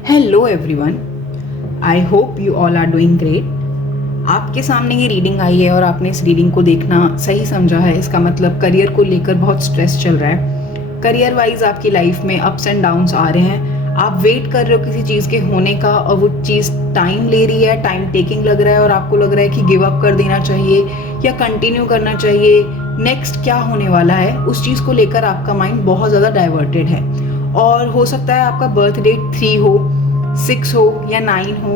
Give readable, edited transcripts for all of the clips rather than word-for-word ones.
Hello everyone, I hope you all are doing great. आपके सामने ये रीडिंग आई है और आपने इस रीडिंग को देखना सही समझा है। इसका मतलब करियर को लेकर बहुत स्ट्रेस चल रहा है। करियर वाइज आपकी लाइफ में अप्स एंड डाउन्स आ रहे हैं। आप वेट कर रहे हो किसी चीज़ के होने का और वो चीज़ टाइम ले रही है, टाइम टेकिंग लग रहा है और आपको लग रहा है कि गिव अप कर देना चाहिए या कंटिन्यू करना चाहिए। नेक्स्ट क्या होने वाला है उस चीज़ को लेकर आपका माइंड बहुत ज़्यादा डाइवर्टेड है। और हो सकता है आपका बर्थ डेट 3 हो, 6 हो या 9 हो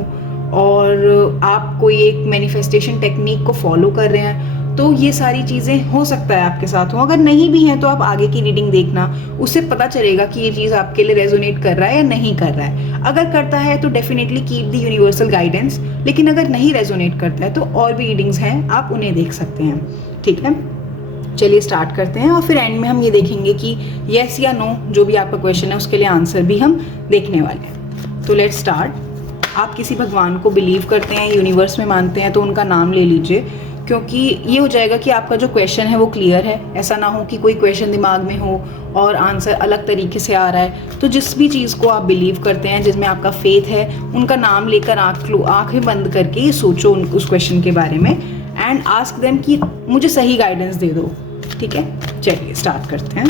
और आप कोई एक मैनिफेस्टेशन टेक्निक को फॉलो कर रहे हैं, तो ये सारी चीज़ें हो सकता है आपके साथ हो। अगर नहीं भी हैं तो आप आगे की रीडिंग देखना, उससे पता चलेगा कि ये चीज़ आपके लिए रेजोनेट कर रहा है या नहीं कर रहा है। अगर करता है तो definitely keep the universal guidance, लेकिन अगर नहीं रेजोनेट करता है तो और भी रीडिंग्स हैं, आप उन्हें देख सकते हैं। ठीक है, चलिए स्टार्ट करते हैं और फिर एंड में हम ये देखेंगे कि येस या नो जो भी आपका क्वेश्चन है उसके लिए आंसर भी हम देखने वाले हैं। तो लेट्स स्टार्ट। आप किसी भगवान को बिलीव करते हैं, यूनिवर्स में मानते हैं, तो उनका नाम ले लीजिए, क्योंकि ये हो जाएगा कि आपका जो क्वेश्चन है वो क्लियर है। ऐसा ना हो कि कोई क्वेश्चन दिमाग में हो और आंसर अलग तरीके से आ रहा है। तो जिस भी चीज़ को आप बिलीव करते हैं, जिसमें आपका फेथ है, उनका नाम लेकर आंखें बंद करके सोचो उस क्वेश्चन के बारे में एंड आस्क देम कि मुझे सही गाइडेंस दे दो। ठीक है, चलिए स्टार्ट करते हैं।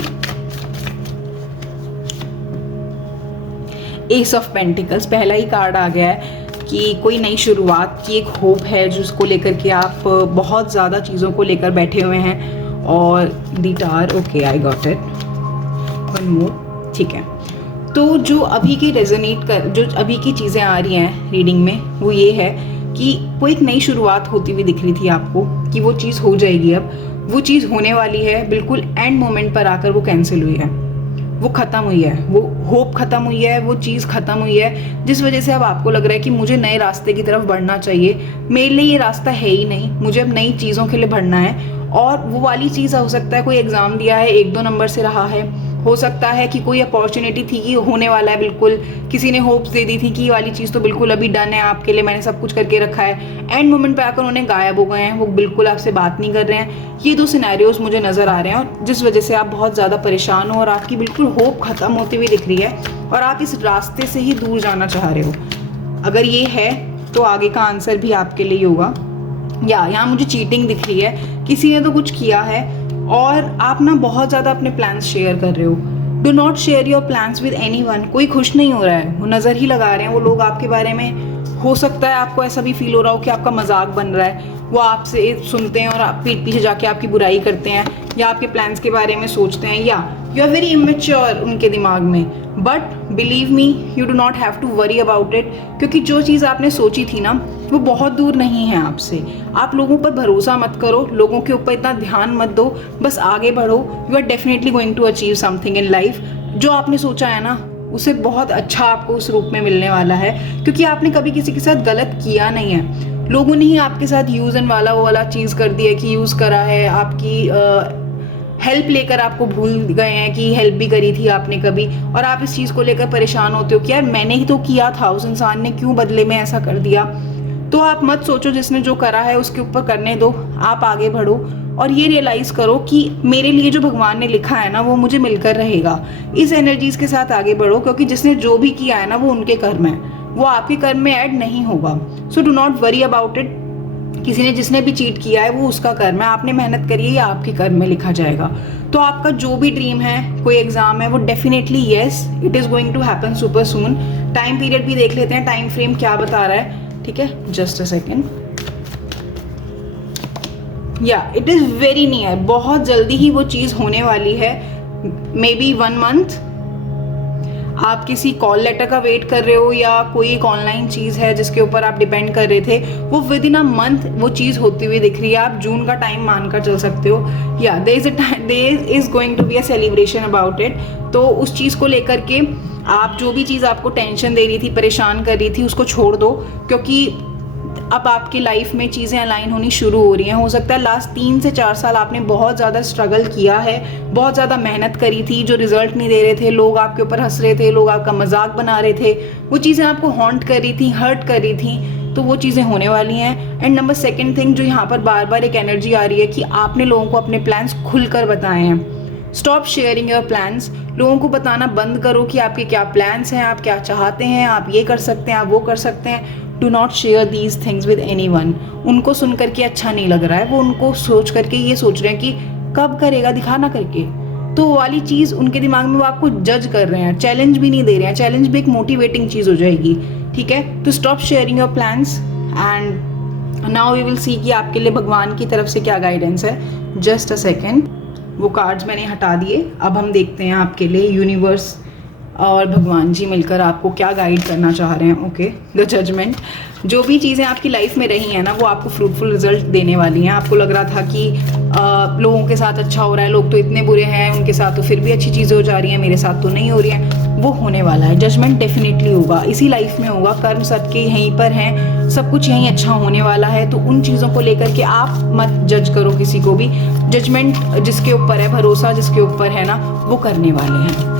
एस ऑफ पेंटिकल्स पहला ही कार्ड आ गया है कि कोई नई शुरुआत की एक होप है जिसको लेकर के आप बहुत ज़्यादा चीज़ों को लेकर बैठे हुए हैं। और the tower, okay I got it, one more. ठीक है, तो जो अभी की जो अभी की चीज़ें आ रही हैं रीडिंग में वो ये है कि कोई एक नई शुरुआत होती हुई दिख रही थी आपको कि वो चीज़ हो जाएगी। अब वो चीज़ होने वाली है, बिल्कुल एंड मोमेंट पर आकर वो कैंसिल हुई है, वो ख़त्म हुई है, वो होप ख़त्म हुई है, वो चीज़ ख़त्म हुई है, जिस वजह से अब आपको लग रहा है कि मुझे नए रास्ते की तरफ बढ़ना चाहिए। मेरे लिए ये रास्ता है ही नहीं, मुझे अब नई चीज़ों के लिए बढ़ना है। और वो वाली चीज़ हो सकता है कोई एग्ज़ाम दिया है, 1-2 नंबर से रहा है, हो सकता है कि कोई अपॉर्चुनिटी थी कि होने वाला है, बिल्कुल किसी ने होप्स दे दी थी कि ये वाली चीज़ तो बिल्कुल अभी डन है आपके लिए, मैंने सब कुछ करके रखा है। एंड मोमेंट पे आकर उन्हें गायब हो गए हैं, वो बिल्कुल आपसे बात नहीं कर रहे हैं। ये 2 सिनेरियोज मुझे नज़र आ रहे हैं और जिस वजह से आप बहुत ज़्यादा परेशान हो और आपकी बिल्कुल होप ख़त्म होती हुई दिख रही है और आप इस रास्ते से ही दूर जाना चाह रहे हो। अगर ये है तो आगे का आंसर भी आपके लिए होगा। या यहाँ मुझे चीटिंग दिख रही है, किसी ने तो कुछ किया है और आप ना बहुत ज़्यादा अपने प्लान्स शेयर कर रहे हो। Do not share your plans with anyone. कोई खुश नहीं हो रहा है, वो नज़र ही लगा रहे हैं वो लोग आपके बारे में। हो सकता है आपको ऐसा भी फील हो रहा हो कि आपका मजाक बन रहा है, वो आपसे सुनते हैं और आप पीठ पीछे जाके आपकी बुराई करते हैं या आपके प्लान्स के बारे में सोचते हैं, या यू आर वेरी इमेच्योर उनके दिमाग में। But believe me, you do not have to worry about it, क्योंकि जो चीज़ आपने सोची थी ना वो बहुत दूर नहीं है आपसे। आप लोगों पर भरोसा मत करो, लोगों के ऊपर इतना ध्यान मत दो, बस आगे बढ़ो। You are definitely going to achieve something in life. जो आपने सोचा है ना उसे बहुत अच्छा आपको उस रूप में मिलने वाला है, क्योंकि आपने कभी किसी के साथ गलत किया नहीं है। लोगों ने ही आपके साथ यूज़ एंड वाला वो वाला चीज़ कर दिया कि यूज़ करा है, आपकी हेल्प लेकर आपको भूल गए हैं कि हेल्प भी करी थी आपने कभी, और आप इस चीज़ को लेकर परेशान होते हो कि यार मैंने ही तो किया था, उस इंसान ने क्यों बदले में ऐसा कर दिया। तो आप मत सोचो, जिसने जो करा है उसके ऊपर करने दो, आप आगे बढ़ो और ये रियलाइज करो कि मेरे लिए जो भगवान ने लिखा है ना वो मुझे मिलकर रहेगा। इस एनर्जीज के साथ आगे बढ़ो, क्योंकि जिसने जो भी किया है ना वो उनके कर्म है, वो आपके कर्म में ऐड नहीं होगा। So do not worry about it. जिसने भी चीट किया है वो उसका कर्म है, आपने मेहनत करी है, ये आपके कर्म में लिखा जाएगा। तो आपका जो भी ड्रीम है, कोई एग्जाम है, वो definitely yes it is going to happen super soon. Time period भी देख लेते हैं, टाइम फ्रेम क्या बता रहा है। ठीक है, जस्ट अ सेकेंड। या इट इज़ वेरी नियर, बहुत जल्दी ही वो चीज़ होने वाली है। मे बी 1 मंथ आप किसी कॉल लेटर का वेट कर रहे हो या कोई एक ऑनलाइन चीज़ है जिसके ऊपर आप डिपेंड कर रहे थे, वो विद इन अ मंथ वो चीज़ होती हुई दिख रही है। आप जून का टाइम मानकर चल सकते हो। या there is going to be a celebration about it. तो उस चीज़ को लेकर के आप जो भी चीज़ आपको टेंशन दे रही थी, परेशान कर रही थी, उसको छोड़ दो, क्योंकि अब आपकी लाइफ में चीज़ें अलाइन होनी शुरू हो रही हैं। हो सकता है लास्ट 3 से 4 साल आपने बहुत ज़्यादा स्ट्रगल किया है, बहुत ज़्यादा मेहनत करी थी, जो रिजल्ट नहीं दे रहे थे, लोग आपके ऊपर हंस रहे थे, लोग आपका मजाक बना रहे थे, वो चीज़ें आपको हॉन्ट कर रही थी, हर्ट कर रही थी, तो वो चीज़ें होने वाली हैं। एंड नंबर 2 थिंग जो यहाँ पर बार बार एक एनर्जी आ रही है कि आपने लोगों को अपने प्लान्स खुलकर बताए हैं। Stop sharing your plans. लोगों को बताना बंद करो कि आपके क्या प्लान्स हैं, आप क्या चाहते हैं, आप ये कर सकते हैं, आप वो कर सकते हैं। Do not share these things with any one. उनको सुन करके अच्छा नहीं लग रहा है, वो उनको सोच करके ये सोच रहे हैं कि कब करेगा, दिखाना करके, तो वो वाली चीज़ उनके दिमाग में वो आपको जज कर रहे हैं, चैलेंज भी नहीं दे रहे हैं। चैलेंज भी एक मोटिवेटिंग चीज़ हो जाएगी, ठीक है। तो stop sharing your plans and now we will see कि आपके लिए भगवान की तरफ से क्या गाइडेंस है। जस्ट अ सेकेंड, वो कार्ड्स मैंने हटा दिए। अब हम देखते हैं आपके लिए यूनिवर्स और भगवान जी मिलकर आपको क्या गाइड करना चाह रहे हैं। Okay, the judgement. जो भी चीज़ें आपकी लाइफ में रही हैं ना, वो आपको फ्रूटफुल रिजल्ट देने वाली हैं। आपको लग रहा था कि लोगों के साथ अच्छा हो रहा है, लोग तो इतने बुरे हैं, उनके साथ तो फिर भी अच्छी चीज़ें हो जा रही हैं, मेरे साथ तो नहीं हो रही हैं, वो होने वाला है। जजमेंट डेफिनेटली होगा, इसी लाइफ में होगा। कर्म सबके यहीं पर हैं, सब कुछ यहीं अच्छा होने वाला है। तो उन चीज़ों को लेकर के आप मत जज करो किसी को भी। जजमेंट जिसके ऊपर है, भरोसा जिसके ऊपर है ना, वो करने वाले हैं।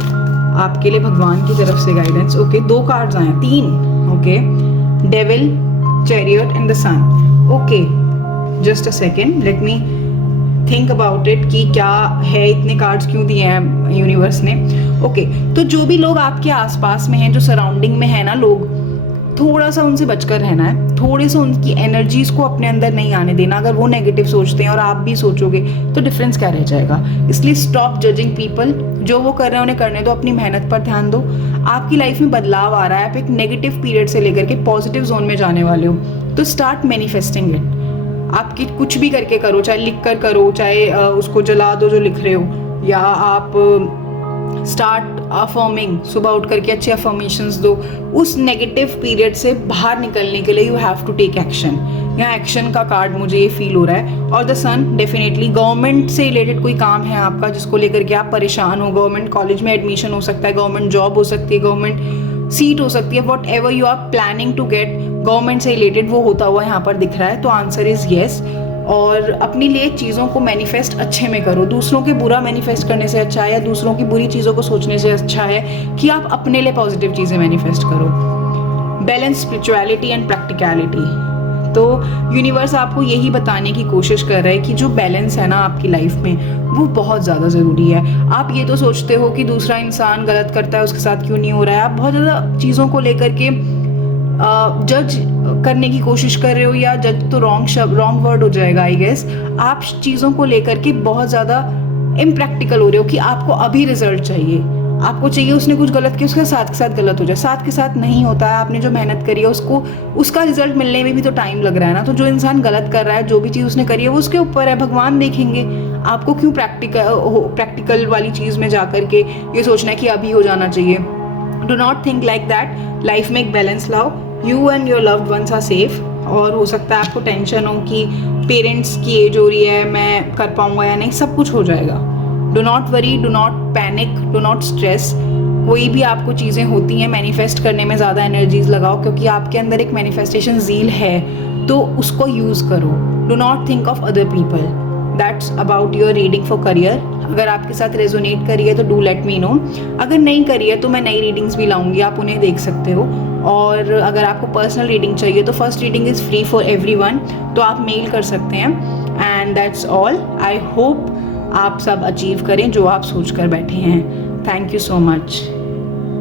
आपके लिए भगवान की तरफ से गाइडेंस। ओके, 2 कार्ड्स आए, 3। Okay, devil, chariot and the sun. Okay, just a second, let me think about it कि क्या है, इतने कार्ड्स क्यों दिए हैं यूनिवर्स ने। ओके, तो जो भी लोग आपके आसपास में हैं, जो सराउंडिंग में है ना लोग, थोड़ा सा उनसे बचकर रहना है। थोड़े से उनकी एनर्जीज को अपने अंदर नहीं आने देना। अगर वो नेगेटिव सोचते हैं और आप भी सोचोगे तो डिफरेंस क्या रह जाएगा। इसलिए स्टॉप जजिंग पीपल। जो वो कर रहे हैं उन्हें करने दो, अपनी मेहनत पर ध्यान दो। आपकी लाइफ में बदलाव आ रहा है, आप एक नेगेटिव पीरियड से लेकर के पॉजिटिव जोन में जाने वाले हो, तो स्टार्ट मैनिफेस्टिंग इट। आपकी कुछ भी करके करो, चाहे लिख कर करो, चाहे उसको जला दो जो लिख रहे हो, या आप स्टार्ट अफर्मिंग, सुबह उठ करके अच्छे अफर्मेशंस दो। उस नेगेटिव पीरियड से बाहर निकलने के लिए you have to take action. यहाँ एक्शन का कार्ड मुझे ये फील हो रहा है। और द सन, डेफिनेटली गवर्नमेंट से रिलेटेड कोई काम है आपका जिसको लेकर के आप परेशान हो। गवर्नमेंट कॉलेज में एडमिशन हो सकता है, गवर्नमेंट जॉब हो सकती है, गवर्नमेंट सीट हो सकती है, whatever you are planning to get, government से रिलेटेड वो होता हुआ यहाँ पर दिख रहा है। तो आंसर इज येस। और अपने लिए चीज़ों को मैनिफेस्ट अच्छे में करो। दूसरों के बुरा मैनिफेस्ट करने से अच्छा है, या दूसरों की बुरी चीज़ों को सोचने से अच्छा है कि आप अपने लिए पॉजिटिव चीज़ें मैनिफेस्ट करो। Balance spirituality and practicality. तो यूनिवर्स आपको यही बताने की कोशिश कर रहा है कि जो बैलेंस है ना आपकी लाइफ में, वो बहुत ज़्यादा ज़रूरी है। आप ये तो सोचते हो कि दूसरा इंसान गलत करता है, उसके साथ क्यों नहीं हो रहा है। आप बहुत ज़्यादा चीज़ों को लेकर के जज करने की कोशिश कर रहे हो, या जज तो रॉन्ग वर्ड हो जाएगा आई गेस। आप चीज़ों को लेकर के बहुत ज़्यादा इम्प्रैक्टिकल हो रहे हो कि आपको अभी रिजल्ट चाहिए, आपको चाहिए उसने कुछ गलत किया, उसके साथ के साथ गलत हो जाए। साथ के साथ नहीं होता है। आपने जो मेहनत करी है उसको, उसका रिजल्ट मिलने में भी तो टाइम लग रहा है ना। तो जो इंसान गलत कर रहा है, जो भी चीज़ उसने करी है, वो उसके ऊपर है, भगवान देखेंगे। आपको क्यों प्रैक्टिकल वाली चीज़ में जा करके ये सोचना है कि अभी हो जाना चाहिए। Do not think like that. Life में एक बैलेंस लाओ। You and your loved ones are safe. और हो सकता है आपको टेंशन हो कि पेरेंट्स की एज हो रही है, मैं कर पाऊंगा या नहीं, सब कुछ हो जाएगा। Do not worry, do not panic, do not stress. कोई भी आपको चीज़ें होती हैं, मैनिफेस्ट करने में ज़्यादा एनर्जीज लगाओ, क्योंकि आपके अंदर एक मैनिफेस्टेशन ज़ील है, तो उसको यूज़ करो। Dough not think of other people. That's about your reading for career. अगर आपके साथ रेजोनेट करी है तो डू लेट मी नो। अगर नहीं करी है तो मैं नई रीडिंग्स भी लाऊंगी, आप उन्हें देख सकते हो। और अगर आपको पर्सनल रीडिंग चाहिए तो first reading is free for everyone, तो आप मेल कर सकते हैं। And that's all. I hope आप सब अचीव करें जो आप सोच कर बैठे हैं। Thank you so much.